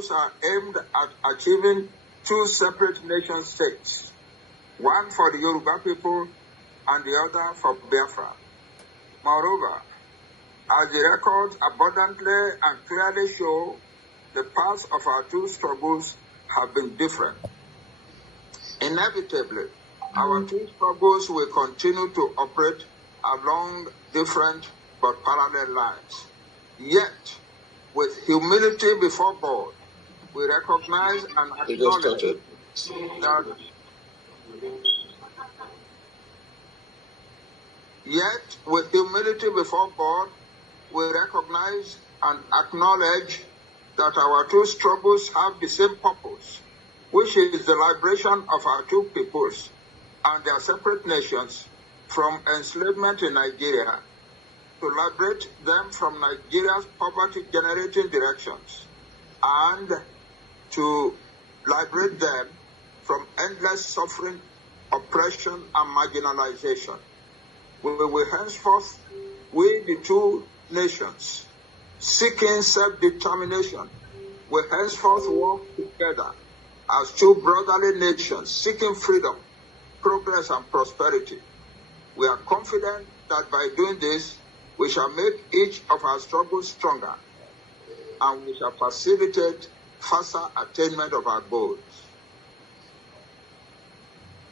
struggles are aimed at achieving two separate nation states, one for the Yoruba people and the other for Biafra. Moreover, as the records abundantly and clearly show, the paths of our two struggles have been different. Inevitably, our two struggles will continue to operate along different but parallel lines. Yet, with humility before God, we recognize and acknowledge that our two struggles have the same purpose, which is the liberation of our two peoples and their separate nations from enslavement in Nigeria, to liberate them from Nigeria's poverty-generating directions, and to liberate them from endless suffering, oppression, and marginalization. We will henceforth, we the two nations, seeking self-determination, will henceforth work together as two brotherly nations, seeking freedom, progress, and prosperity. We are confident that by doing this, we shall make each of our struggles stronger, and we shall facilitate faster attainment of our goals.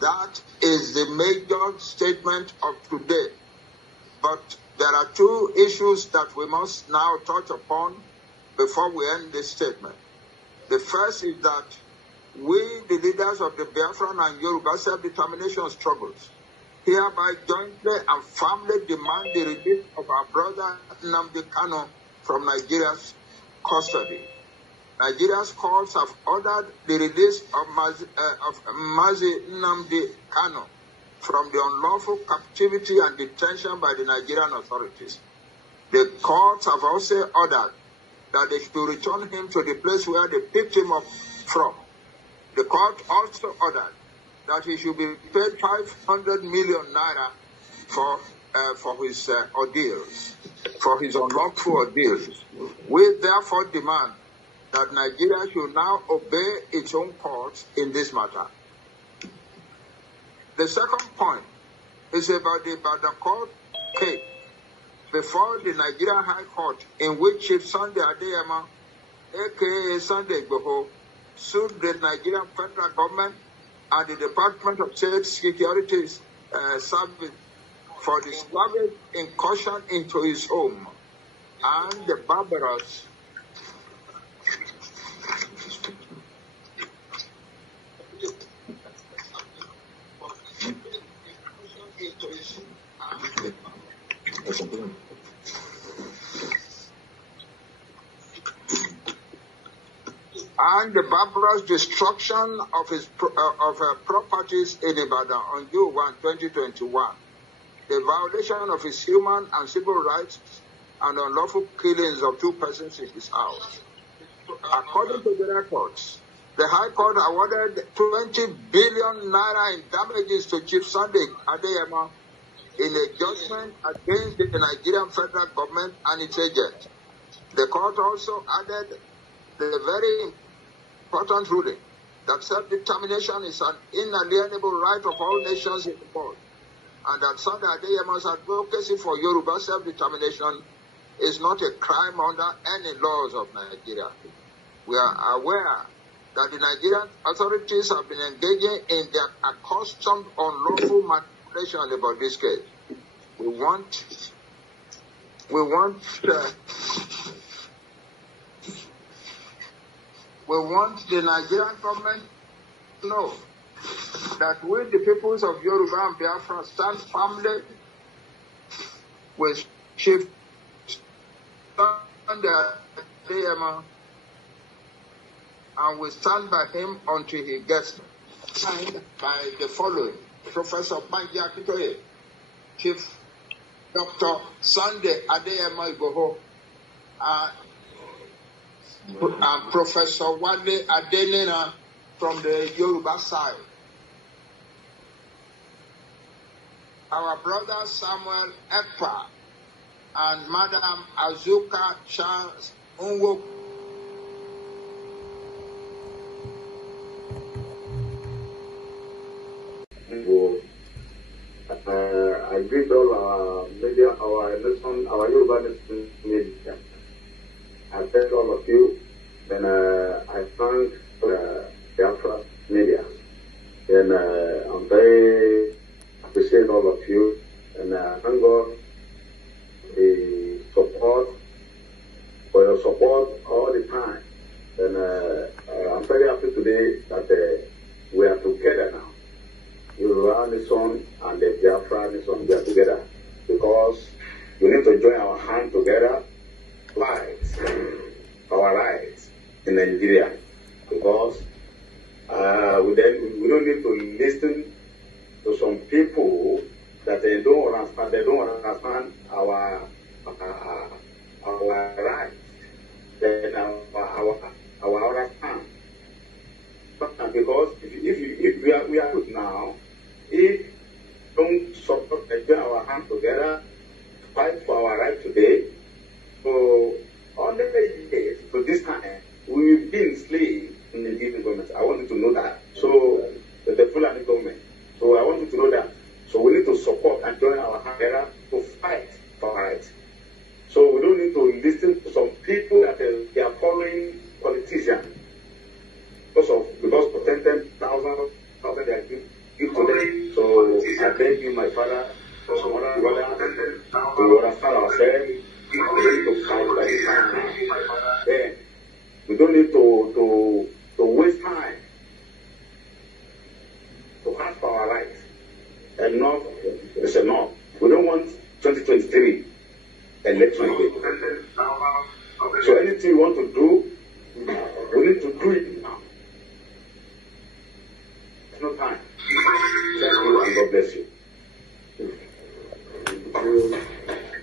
That is the major statement of today. But there are two issues that we must now touch upon before we end this statement. The first is that we, the leaders of the Biafran and Yoruba self-determination struggles, hereby jointly and firmly demand the release of our brother Nnamdi Kanu from Nigeria's custody. Nigeria's courts have ordered the release of Mazi Nnamdi Kanu from the unlawful captivity and detention by the Nigerian authorities. The courts have also ordered that they should return him to the place where they picked him up from. The court also ordered that he should be paid 500 million naira for his ordeals, for his unlawful ordeals. We therefore demand that Nigeria should now obey its own courts in this matter. The second point is about the Ibadan court case before the Nigerian High Court, in which Chief Sunday Adeyemo, aka Sunday Igboho, sued the Nigerian federal government and the Department of State Security Service for the savage incursion into his home and the barbarous destruction of his properties in Ibadan on June 1, 2021, the violation of his human and civil rights, and unlawful killings of two persons in his house. According to the records, the High Court awarded 20 billion naira in damages to Chief Sunday Adeyemo in a judgment against the Nigerian federal government and its agents. The court also added the very important ruling that self-determination is an inalienable right of all nations in the world, and that Sunday Adeyemo's advocacy for Yoruba self-determination is not a crime under any laws of Nigeria. We are aware that the Nigerian authorities have been engaging in their accustomed unlawful manipulation about this case. We want the Nigerian government to know that we, the peoples of Yoruba and Biafra, stand firmly with Chief Sunday Adeyemo, and we stand by him until he gets signed by the following: Professor Banji Akintoye, Chief Dr. Sunday Adeyemo Igboho, and Professor Wale Adenina from the Yoruba side. Our brother Samuel Ekpa and Madam Azuka Charles Unwo our media, our nation, our Yoruba nation media. I thank all of you, and I thank the Biafra media. And I'm very appreciate all of you, and thank God the support, for your support all the time. And I'm very happy today that we are together now. Yoruba nation and the Biafra nation, we are together because we need to join our hands together, fight our rights in Nigeria, because we don't need to listen to some people that they don't understand our rights, then our understand. Because if we are good now, if don't support and join our hands together, fight for our right today, so all the years to this time, we've been enslaved in the Nigerian government. I want you to know that. So the Fulani government. So I want you to know that. So we need to support and join our hands together to fight for our rights. So we don't need to listen to some people that they are following politicians because for 10,000 they are give to them. So I beg you, my father, some other brother, to understand ourselves. We need to fight by this time. Then we don't need to waste time to ask for our rights. Enough is enough. We don't want 2023 election again. So anything you want to do, we need to do it now. There's no time. Thank you and God bless you.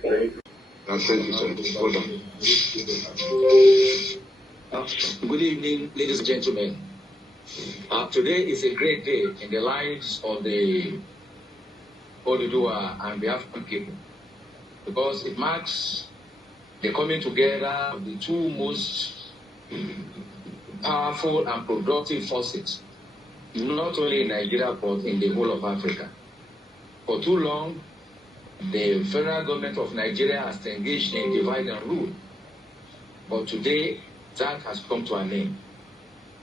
Thank you. Thank you, sir. Hold on. Good evening, ladies and gentlemen. Today is a great day in the lives of the Oduduwa and Biafra people, because it marks the coming together of the two most powerful and productive forces, not only in Nigeria but in the whole of Africa. For too long, the federal government of Nigeria has engaged in divide and rule. But today, that has come to an end.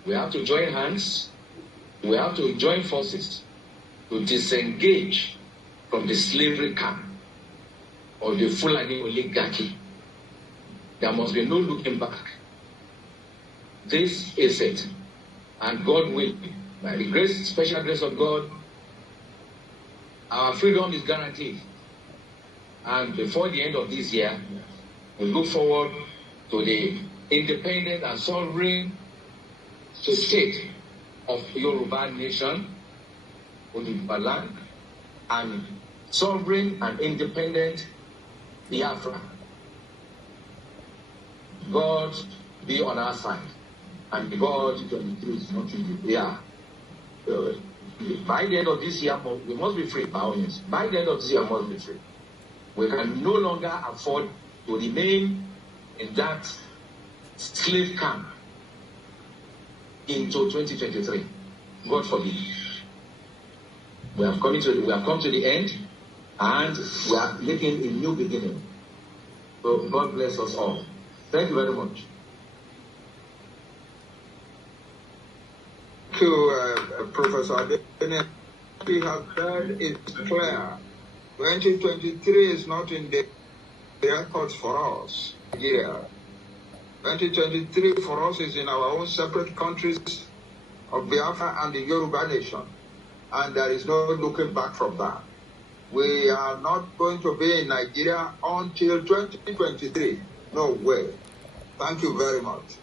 We have to join hands. We have to join forces to disengage from the slavery camp or the Fulani oligarchy. There must be no looking back. This is it. And God will, by the grace, special grace of God, our freedom is guaranteed. And before the end of this year, we look forward to the independent and sovereign state of Yoruba nation, Oduduwa land, and sovereign and independent Biafra. God be on our side, and God, by the end of this year, we must be free, by all means. By the end of this year, we must be free. We can no longer afford to remain in that slave camp into 2023. God forbid. We have come to the end, and we are making a new beginning. So God bless us all. Thank you very much. Thank you, Professor Adene. We have heard it clear. 2023 is not in the records for us, Nigeria. 2023 for us is in our own separate countries of Biafra and the Yoruba nation. And there is no looking back from that. We are not going to be in Nigeria until 2023. No way. Thank you very much.